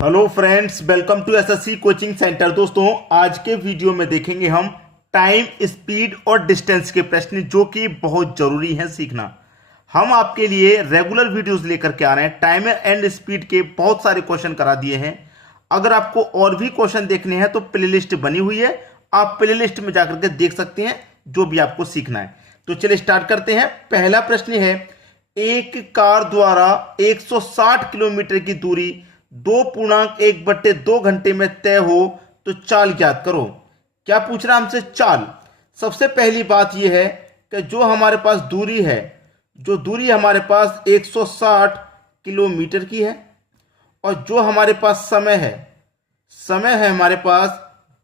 Hello friends, welcome to SSC coaching centre. दोस्तों, आज के वीडियो में देखेंगे हम टाइम, स्पीड और डिस्टेंस के प्रश्न जो कि बहुत जरूरी हैं सीखना। हम आपके लिए रेगुलर वीडियोस लेकर के आ रहे हैं। टाइम एंड स्पीड के बहुत सारे क्वेश्चन करा दिए हैं। अगर आपको और भी क्वेश्चन देखने हैं तो प्लेलिस्ट बनी हुई है, आप प्लेलिस्ट में जाकर के देख सकते हैं जो भी आपको सीखना है। तो चलिए स्टार्ट करते हैं। पहला प्रश्न है, एक कार द्वारा 160 किलोमीटर की दूरी 2.1/2 घंटे में तय हो तो चाल ज्ञात करो। क्या पूछ रहा हमसे? चाल। सबसे पहली बात यह है कि जो हमारे पास दूरी है, जो दूरी हमारे पास 160 किलोमीटर की है, और जो हमारे पास समय है हमारे पास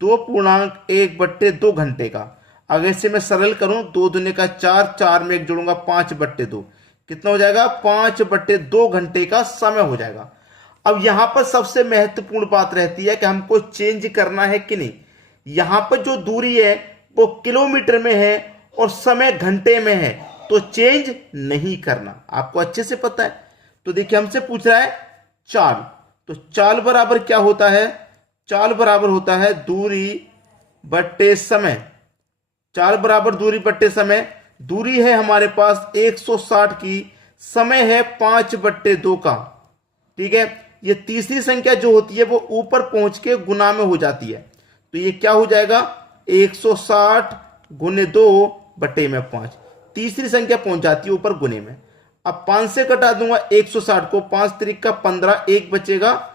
2.1/2 घंटे का। अगर इसे मैं सरल करूं, 2 दूनी का 4, 4 में 1 जोड़ूंगा 5/2, कितना हो जाएगा? 5/2 घंटे का समय हो जाएगा। अब यहां पर सबसे महत्वपूर्ण बात रहती है कि हमको चेंज करना है कि नहीं। यहां पर जो दूरी है वो किलोमीटर में है और समय घंटे में है, तो चेंज नहीं करना, आपको अच्छे से पता है। तो देखिए, हमसे पूछ रहा है चाल। तो चाल बराबर क्या होता है? चाल बराबर होता है दूरी बट्टे समय। चाल बराबर दूरी बट्टे समय। दूरी है हमारे पास 160 की, समय है 5/2 का। ठीक है, ये तीसरी संख्या जो होती है वो ऊपर पहुंच के गुना में हो जाती है। तो ये क्या हो जाएगा? 160 गुने 2/5। तीसरी संख्या पहुंच जाती है ऊपर गुने में। अब 5 से कटा दूंगा 160 को, 5 त्रिक का 15, 1 बचेगा,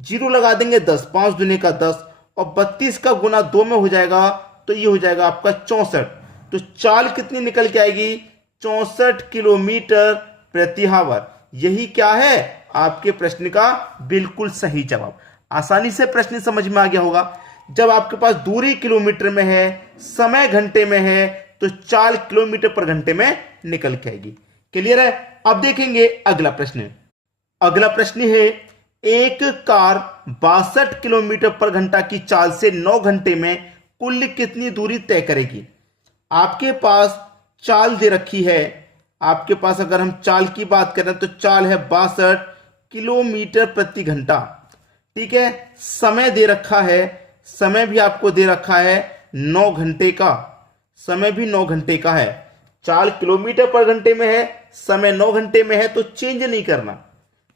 जीरो लगा देंगे 10, 5 दूने का 10, और 32 का गुना 2 में हो जाएगा, तो ये हो जाएगा आपका 64। तो चाल कितनी निकल के आएगी? 64 किलोमीटर प्रति आवर। यही क्या है? आपके प्रश्न का बिल्कुल सही जवाब। आसानी से प्रश्न समझ में आ गया होगा। जब आपके पास दूरी किलोमीटर में है, समय घंटे में है, तो चाल किलोमीटर पर घंटे में निकल के आएगी। क्लियर है? अब देखेंगे अगला प्रश्न। अगला प्रश्न है, एक कार 62 किलोमीटर पर घंटा की चाल से 9 घंटे में कुल कितनी दूरी तय करेगी? आपके पास चाल दे रखी है। आपके पास अगर हम चाल की बात करें तो चाल है 62 किलोमीटर प्रति घंटा। ठीक है, समय दे रखा है, समय भी आपको दे रखा है 9 घंटे का। समय भी 9 घंटे का है। चाल किलोमीटर पर घंटे में है, समय 9 घंटे में है, तो चेंज नहीं करना।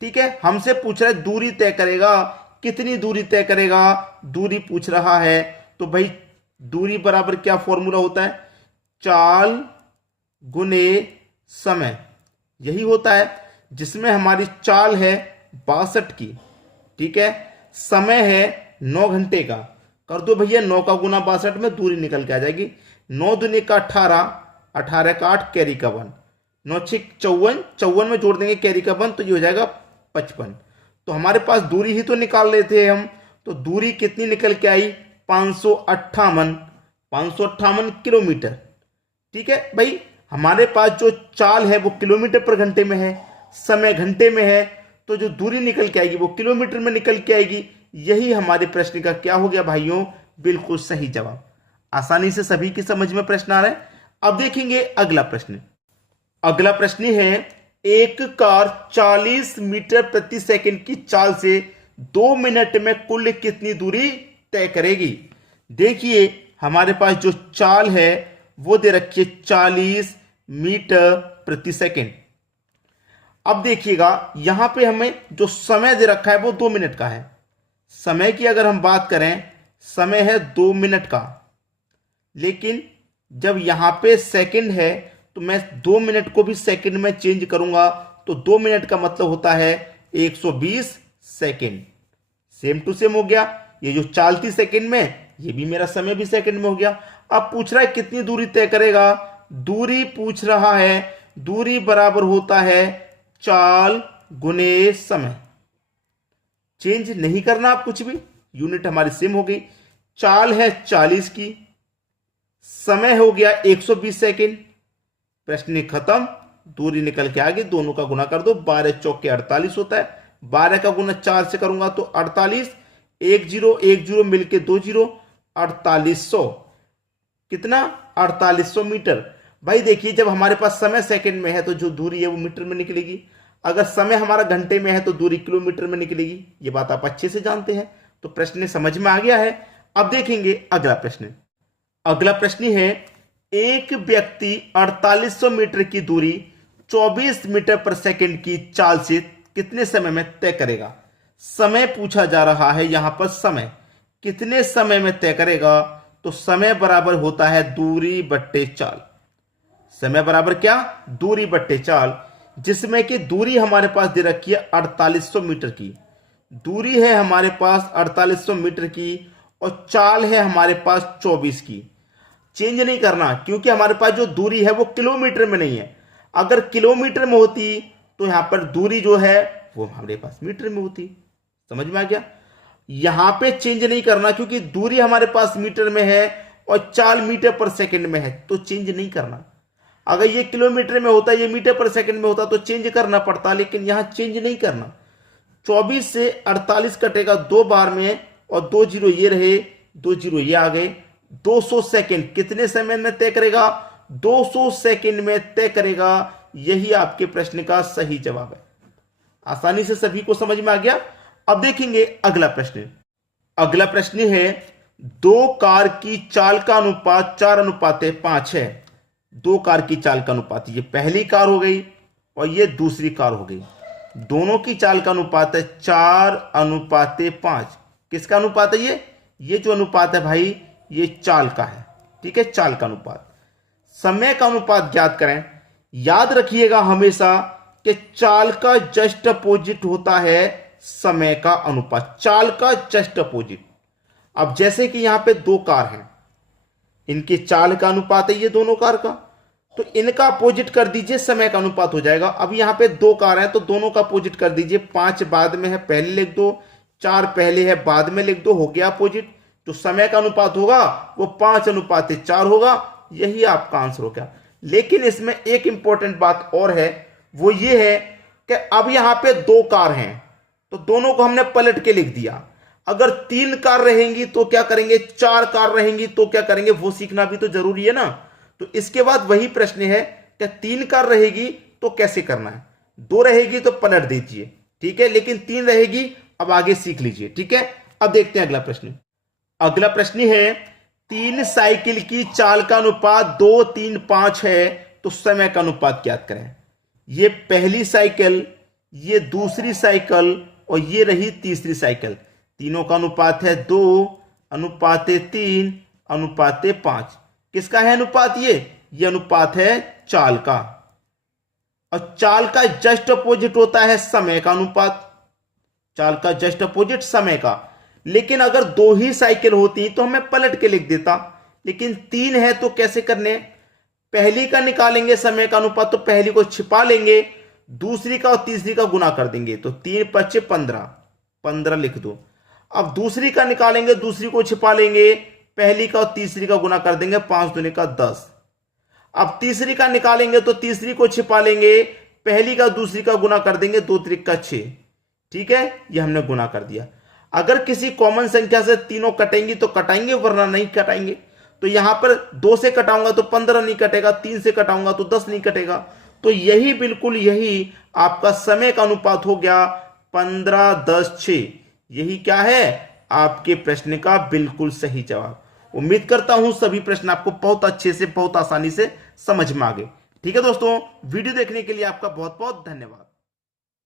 ठीक है, हमसे पूछ रहा है दूरी तय करेगा, कितनी दूरी तय करेगा, दूरी पूछ रहा है। तो भाई दूरी बराबर क्या फॉर्मूला होता है? चाल गुने समय। यही होता है, जिसमें हमारी चाल है 62 की, ठीक है, समय है 9 घंटे का। कर दो भैया 9 का गुना 62 में, दूरी निकल के आ जाएगी। 9 दूनी का 18, 18 का 8, कैरी का 1, 9 6 54, 54 में जोड़ देंगे कैरी का 1, तो ये हो जाएगा 55। तो हमारे पास दूरी ही तो निकाल रहे थे हम। तो दूरी कितनी निकल के आई? 558 किलोमीटर। ठीक है भाई, हमारे पास जो चाल है वो किलोमीटर पर घंटे में है, समय घंटे में है, तो जो दूरी निकल के आएगी वो किलोमीटर में निकल के आएगी। यही हमारे प्रश्न का क्या हो गया भाइयों? बिल्कुल सही जवाब। आसानी से सभी की समझ में प्रश्न आ रहा है। अब देखेंगे अगला प्रश्न। अगला प्रश्न है, एक कार 40 मीटर प्रति सेकंड की चाल से 2 मिनट में कुल कितनी दूरी तय करेगी? देखिए, हमारे पास जो चाल है वो दे रखी है 40 मीटर प्रति सेकंड। अब देखिएगा, यहां पे हमें जो समय दे रखा है वो 2 मिनट का है। समय की अगर हम बात करें, समय है 2 मिनट का, लेकिन जब यहां पे सेकंड है तो मैं 2 मिनट को भी सेकंड में चेंज करूंगा, तो 2 मिनट का मतलब होता है 120 सेकंड। सेम टू सेम हो गया। ये जो चाल थी सेकंड में, ये भी मेरा समय भी सेकंड में हो गया। अब पूछ रहा है कितनी दूरी तय करेगा? दूरी पूछ रहा है। दूरी बराबर होता है चाल गुने समय। चेंज नहीं करना आप कुछ भी, यूनिट हमारी सेम हो गई। चाल है 40 की, समय हो गया 120 सेकंड। प्रश्न खत्म, दूरी निकल के आ गई। दोनों का गुना कर दो, 12 चौके 48 होता है। 12 का गुना 4 से करूंगा तो 48, 1 0 1 0 मिलके 2 0, 4800। कितना? 4800 मीटर। भाई देखिए, जब हमारे पास समय सेकंड में है तो जो दूरी है वो मीटर में निकलेगी। अगर समय हमारा घंटे में है तो दूरी किलोमीटर में निकलेगी, ये बात आप अच्छे से जानते हैं। तो प्रश्न समझ में आ गया है। अब देखेंगे अगला प्रश्न। अगला प्रश्न है, एक व्यक्ति 4800 मीटर की दूरी 24 मीटर पर सेकंड की चाल से कितने समय में तय करेगा। समय पूछा जा रहा है यहां पर, समय कितने समय में तय करेगा। तो समय बराबर होता है दूरी बट्टे चाल। समय बराबर क्या, दूरी बट्टे चाल, जिसमें कि दूरी हमारे पास दे रखी है 4800 मीटर की। दूरी है हमारे पास 4800 मीटर की और चाल है हमारे पास 24 की। चेंज नहीं करना, क्योंकि हमारे पास जो दूरी है वो किलोमीटर में नहीं है। अगर किलोमीटर में होती तो यहां पर दूरी जो है वो हमारे पास मीटर में होती। समझ में आ गया। यहां पे चेंज नहीं करना, क्योंकि दूरी हमारे पास मीटर में है और चाल मीटर पर सेकंड में है, तो चेंज नहीं करना। अगर ये किलोमीटर में होता, ये मीटर पर सेकंड में होता तो चेंज करना पड़ता, लेकिन यहां चेंज नहीं करना। 24 से 48 कटेगा 2 बार में और 2 जीरो ये रहे, 2 जीरो ये आ गए। 200 सेकंड कितने समय में तय करेगा, 200 सेकंड में तय करेगा। यही आपके प्रश्न का सही जवाब है। आसानी से सभी को समझ में आ गया। अब देखेंगे अगला प्रश्न। अगला प्रश्न है, 2 कार की चाल का अनुपात 4:5 है। 2 कार की चाल का अनुपात, ये पहली कार हो गई और ये दूसरी कार हो गई। दोनों की चाल का अनुपात है 4:5। किसका अनुपात है ये जो अनुपात है भाई, ये चाल का है। ठीक है, चाल का अनुपात। समय का अनुपात ज्ञात करें। याद रखिएगा हमेशा कि चाल का जस्ट अपोजिट होता है समय का अनुपात, चाल का जस्ट अपोजिट। अब जैसे कि यहां पे 2 कार हैं, इनकी चाल का अनुपात है ये दोनों कार का, तो इनका अपोजिट कर दीजिए, समय का अनुपात हो जाएगा। अब यहां पे 2 कार हैं तो दोनों का अपोजिट कर दीजिए। 5 बाद में है, पहले लिख दो। 4 पहले है, बाद में लिख दो, हो गया अपोजिट। तो समय का अनुपात होगा वो 5:4 होगा। यही आपका आंसर हो गया। लेकिन इसमें एक इंपॉर्टेंट बात और है, वो ये है कि अब यहां पे 2 कार हैं तो दोनों को हमने पलट के लिख दिया। अगर 3 कार रहेंगी तो क्या करेंगे, 4 कार रहेंगी तो क्या करेंगे, वो सीखना भी तो जरूरी है ना। तो इसके बाद वही प्रश्न है कि 3 कार रहेगी तो कैसे करना है, 2 रहेगी तो पलट दीजिए। ठीक है, लेकिन 3 रहेगी, अब आगे सीख लीजिए। ठीक है, अब देखते हैं अगला प्रश्न। अगला प्रश्न है, 3 साइकिल की चाल का अनुपात 2, 3, 5 है तो समय का अनुपात ज्ञात करें। ये पहली साइकिल, ये दूसरी साइकिल और ये रही तीसरी साइकिल। तीनों का अनुपात है 2:3:5। किसका है अनुपात, ये अनुपात है चाल का। और चाल का जस्ट अपोजिट होता है समय का अनुपात। चाल का जस्ट अपोजिट समय का। लेकिन अगर 2 ही साइकिल होती तो मैं पलट के लिख देता, लेकिन 3 है तो कैसे करने, पहली का निकालेंगे समय का अनुपात तो पहली को छिपा लेंगे, दूसरी का और तीसरी का गुना कर देंगे तो 3×5 = 15 लिख दो। अब दूसरी का निकालेंगे, दूसरी को छिपा लेंगे, पहली का और तीसरी का गुना कर देंगे, 5 दूनी का 10। अब तीसरी का निकालेंगे तो तीसरी को छिपा लेंगे, पहली का दूसरी का गुना कर देंगे, 2 त्रिक का 6। ठीक है, ये हमने गुना कर दिया। अगर किसी कॉमन संख्या से तीनों कटेंगी तो कटाएंगे, वरना नहीं कटाएंगे। तो यहां पर 2 से कटाऊंगा तो 15 नहीं कटेगा, 3 से कटाऊंगा तो 10 नहीं कटेगा। तो यही बिल्कुल यही आपका समय का अनुपात हो गया 15, 10, 6। यही क्या है आपके प्रश्न का बिल्कुल सही जवाब। उम्मीद करता हूं सभी प्रश्न आपको बहुत अच्छे से, बहुत आसानी से समझ में आ गए। ठीक है दोस्तों, वीडियो देखने के लिए आपका बहुत बहुत धन्यवाद।